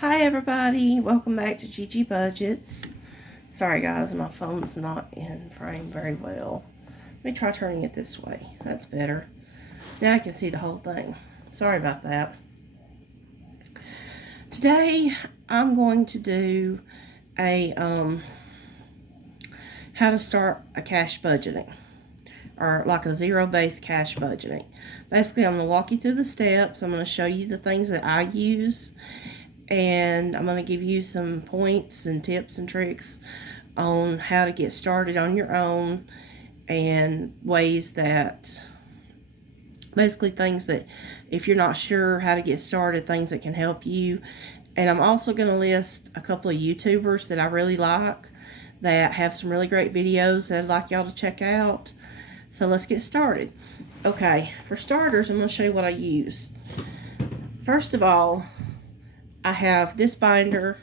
Hi everybody, welcome back to Gigi Budgets. Sorry guys, my phone's not in frame very well. Let me try turning it this way. That's better. Now I can see the whole thing. Sorry about that. Today I'm going to do a how to start a cash budgeting, or like a zero-based cash budgeting. Basically, I'm going to walk you through the steps. I'm going to show you the things that I use, and I'm going to give you some points and tips and tricks on how to get started on your own, and ways that, basically things that if you're not sure how to get started, things that can help you. And I'm also going to list a couple of YouTubers that I really like that have some really great videos that I'd like y'all to check out. So let's get started. Okay, for starters, I'm going to show you what I use. First of all, I have this binder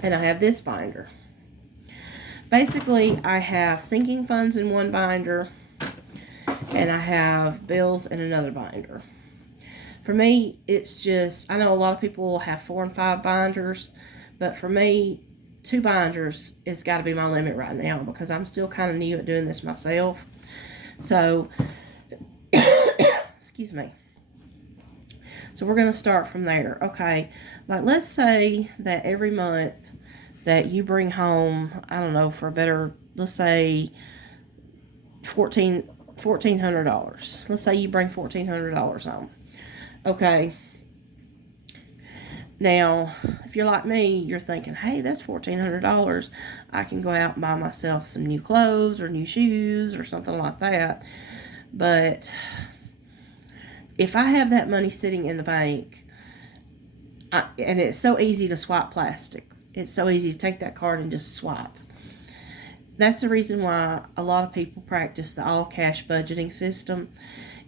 and I have this binder. Basically, I have sinking funds in one binder and I have bills in another binder. For me, it's just, I know a lot of people will have 4 and 5 binders, but for me, 2 binders has got to be my limit right now because I'm still kind of new at doing this myself. So, excuse me. So we're going to start from there. Okay, like let's say that every month that you bring home, I don't know, for a better, let's say $1,400. Let's say you bring $1,400 home. Okay. Now, if you're like me, you're thinking, hey, that's $1,400. I can go out and buy myself some new clothes or new shoes or something like that. But if I have that money sitting in the bank, and it's so easy to swipe plastic. It's so easy to take that card and just swipe. That's the reason why a lot of people practice the all-cash budgeting system.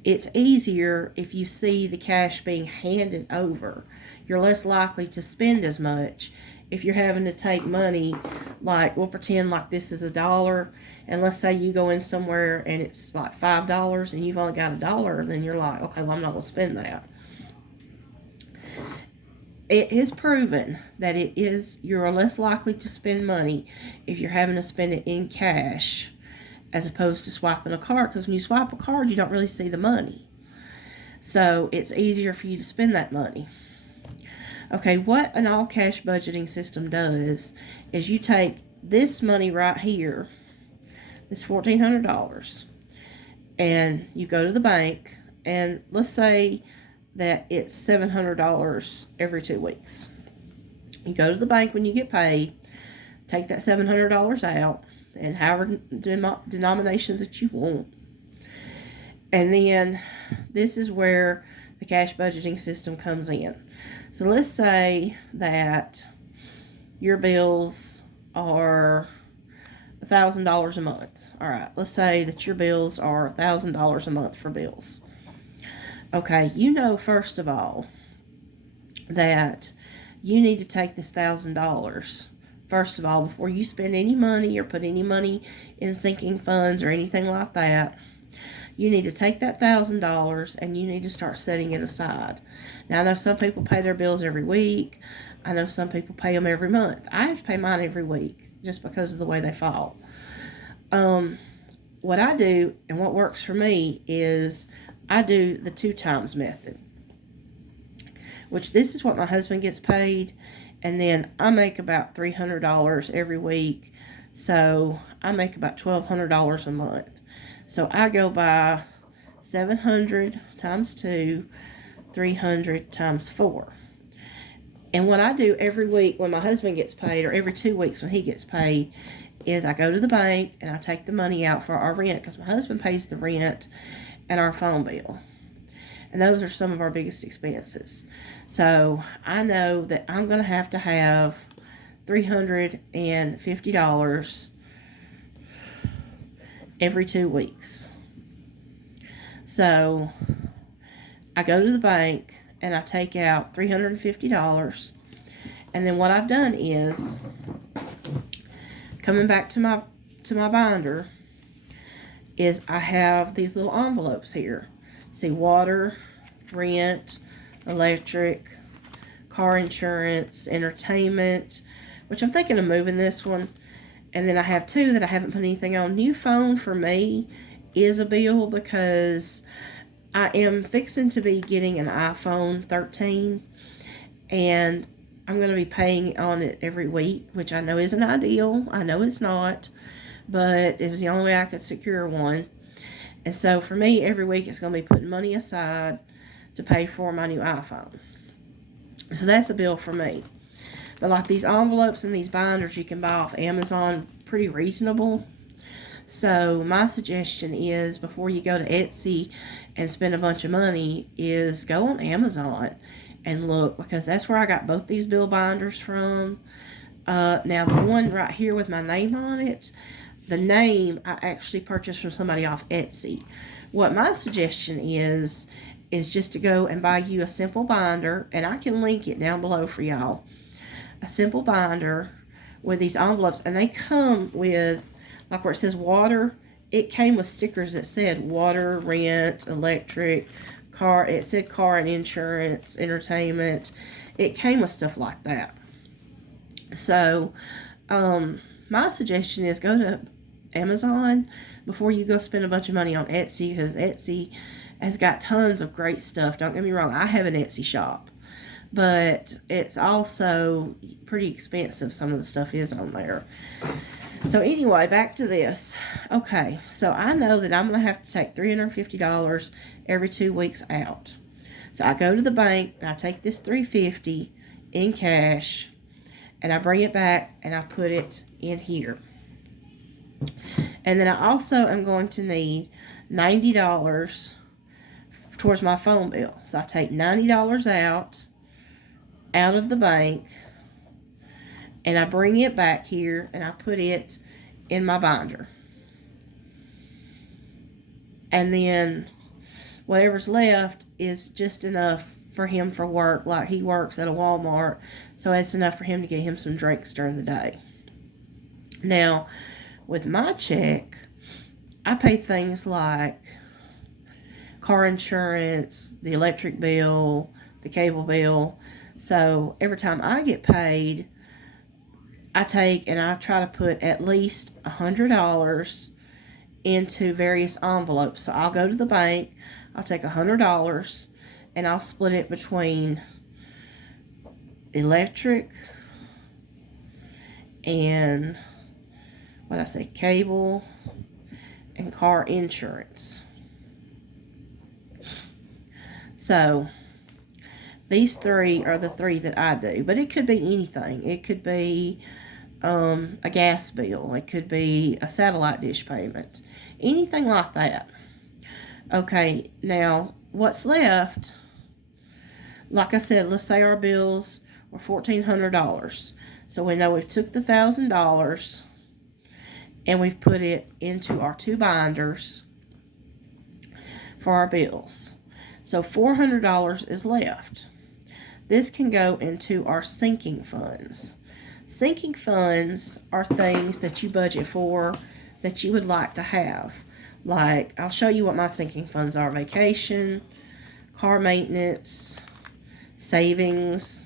It's easier if you see the cash being handed over. You're less likely to spend as much. If you're having to take money, like we'll pretend like this is $1, and let's say you go in somewhere and it's like $5 and you've only got $1, then you're like, okay, well, I'm not going to spend that. It is proven that you're less likely to spend money if you're having to spend it in cash as opposed to swiping a card, because when you swipe a card, you don't really see the money. So it's easier for you to spend that money. Okay, what an all-cash budgeting system does is you take this money right here, this $1,400, and you go to the bank, and let's say that it's $700 every 2 weeks. You go to the bank when you get paid, take that $700 out, and however denominations that you want. And then this is where the cash budgeting system comes in. So let's say that your bills are $1,000 a month. All right, let's say that your bills are $1,000 a month for bills. Okay, you know, first of all, that you need to take this $1,000. First of all, before you spend any money or put any money in sinking funds or anything like that, you need to take that $1,000 and you need to start setting it aside. Now, I know some people pay their bills every week. I know some people pay them every month. I have to pay mine every week just because of the way they fall. What I do and what works for me is I do the 2 times method, which this is what my husband gets paid, and then I make about $300 every week, so I make about $1,200 a month. So I go by 700 times 2, 300 times 4. And what I do every week when my husband gets paid, or every 2 weeks when he gets paid, is I go to the bank and I take the money out for our rent, because my husband pays the rent and our phone bill. And those are some of our biggest expenses. So I know that I'm going to have $350 every 2 weeks. So I go to the bank and I take out $350. And then what I've done is, coming back to my binder, is I have these little envelopes here. See, water, rent, electric, car insurance, entertainment, which I'm thinking of moving this one. And then I have two that I haven't put anything on. New phone for me is a bill because I am fixing to be getting an iPhone 13, and I'm going to be paying on it every week, which I know isn't ideal. I know it's not, but it was the only way I could secure one. And so for me, every week it's going to be putting money aside to pay for my new iPhone. So that's a bill for me. But like these envelopes and these binders you can buy off Amazon, pretty reasonable. So my suggestion is, before you go to Etsy and spend a bunch of money, is go on Amazon and look, because that's where I got both these bill binders from. Now the one right here with my name on it, the name I actually purchased from somebody off Etsy. What my suggestion is just to go and buy you a simple binder, and I can link it down below for y'all. A simple binder with these envelopes, and they come with, like where it says water, it came with stickers that said water, rent, electric, car. It said car and insurance, entertainment. It came with stuff like that. So my suggestion is go to Amazon before you go spend a bunch of money on Etsy, because Etsy has got tons of great stuff. Don't get me wrong, I have an Etsy shop, but it's also pretty expensive. Some of the stuff is on there. So anyway, back to this. Okay, so I know that I'm going to have to take $350 every 2 weeks out. So I go to the bank and I take this $350 in cash, and I bring it back and I put it in here. And then I also am going to need $90 towards my phone bill. So I take $90 out of the bank, and I bring it back here and I put it in my binder. And then whatever's left is just enough for him for work. Like, he works at a Walmart, so it's enough for him to get him some drinks during the day. Now, with my check, I pay things like car insurance, the electric bill, the cable bill. So every time I get paid, I take and I try to put at least $100 into various envelopes. So I'll go to the bank, I'll take $100, and I'll split it between electric and cable and car insurance. So these three are the three that I do, but it could be anything. It could be a gas bill. It could be a satellite dish payment. Anything like that. Okay, now what's left, like I said, let's say our bills were $1,400. So we know we've took the $1,000 and we've put it into our two binders for our bills. So $400 is left. This can go into our sinking funds. Sinking funds are things that you budget for that you would like to have. Like, I'll show you what my sinking funds are. Vacation, car maintenance, savings,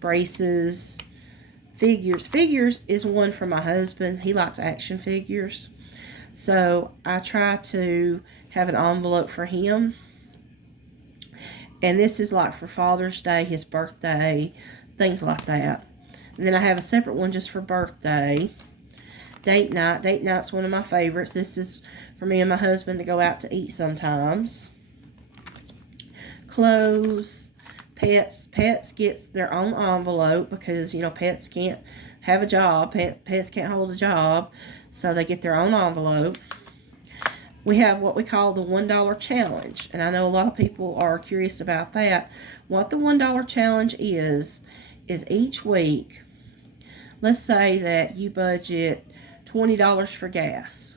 braces, figures. Figures is one for my husband. He likes action figures. So I try to have an envelope for him. And this is like for Father's Day, his birthday, things like that. And then I have a separate one just for birthday. Date night. Date night's one of my favorites. This is for me and my husband to go out to eat sometimes. Clothes. Pets. Pets gets their own envelope because, you know, pets can't have a job. Pets can't hold a job. So they get their own envelope. We have what we call the $1 challenge. And I know a lot of people are curious about that. What the $1 challenge is each week, let's say that you budget $20 for gas.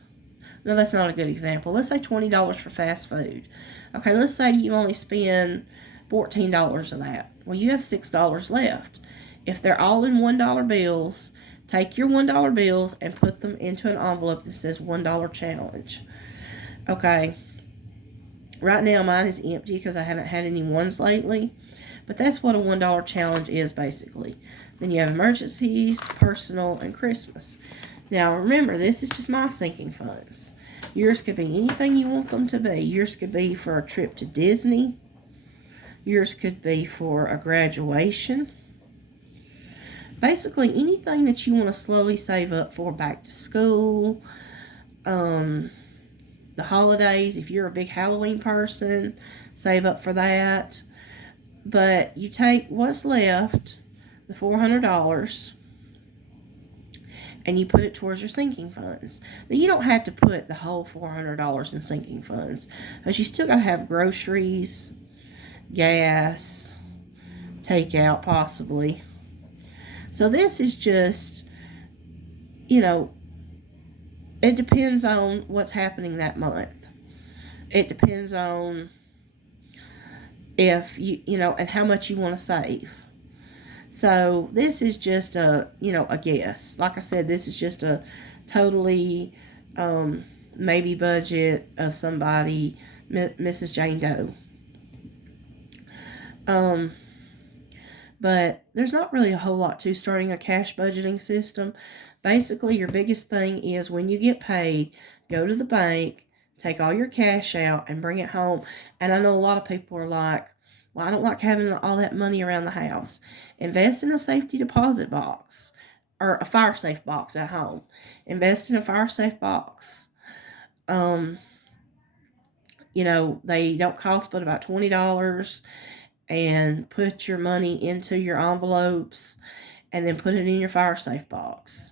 No, that's not a good example. Let's say $20 for fast food. Okay, let's say you only spend $14 of that. Well, you have $6 left. If they're all in $1 bills, take your $1 bills and put them into an envelope that says $1 challenge. Okay, right now mine is empty because I haven't had any ones lately. But that's what a $1 challenge is basically. Then you have emergencies, personal, and Christmas. Now remember, this is just my sinking funds. Yours could be anything you want them to be. Yours could be for a trip to Disney. Yours could be for a graduation. Basically anything that you want to slowly save up for, back to school, the holidays. If you're a big Halloween person, save up for that. But you take what's left, the $400, and you put it towards your sinking funds. Now, you don't have to put the whole $400 in sinking funds, because you still got to have groceries, gas, takeout possibly. So this is just, it depends on what's happening that month. It depends on if and how much you want to save. So this is just a guess. Like I said, this is just a totally maybe budget of somebody, Mrs. Jane Doe. But there's not really a whole lot to starting a cash budgeting system. Basically, your biggest thing is when you get paid, go to the bank, take all your cash out, and bring it home. And I know a lot of people are like, well, I don't like having all that money around the house. Invest in a safety deposit box or a fire safe box at home. Invest in a fire safe box. They don't cost but about $20. And put your money into your envelopes and then put it in your fire safe box.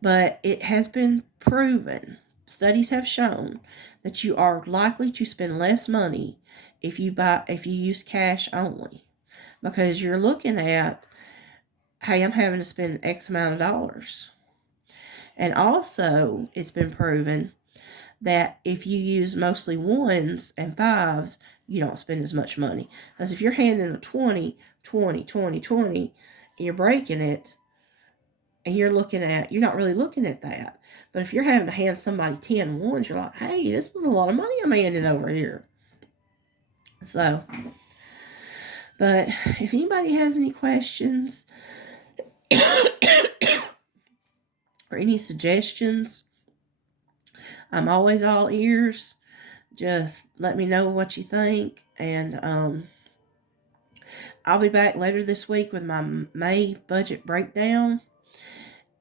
But it has been proven, studies have shown, that you are likely to spend less money if you use cash only, because you're looking at, hey, I'm having to spend X amount of dollars. And also, it's been proven that if you use mostly ones and fives, you don't spend as much money. Because if you're handing a 20, 20, 20, 20, and you're breaking it, and you're not really looking at that. But if you're having to hand somebody 10 ones, you're like, hey, this is a lot of money I'm handing over here. So, but if anybody has any questions or any suggestions, I'm always all ears. Just let me know what you think, and I'll be back later this week with my May budget breakdown.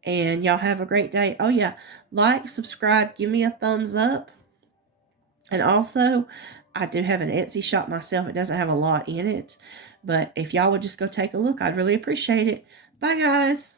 And y'all have a great day. Oh yeah, like, subscribe, give me a thumbs up. And also, I do have an Etsy shop myself. It doesn't have a lot in it, but if y'all would just go take a look, I'd really appreciate it. Bye, guys.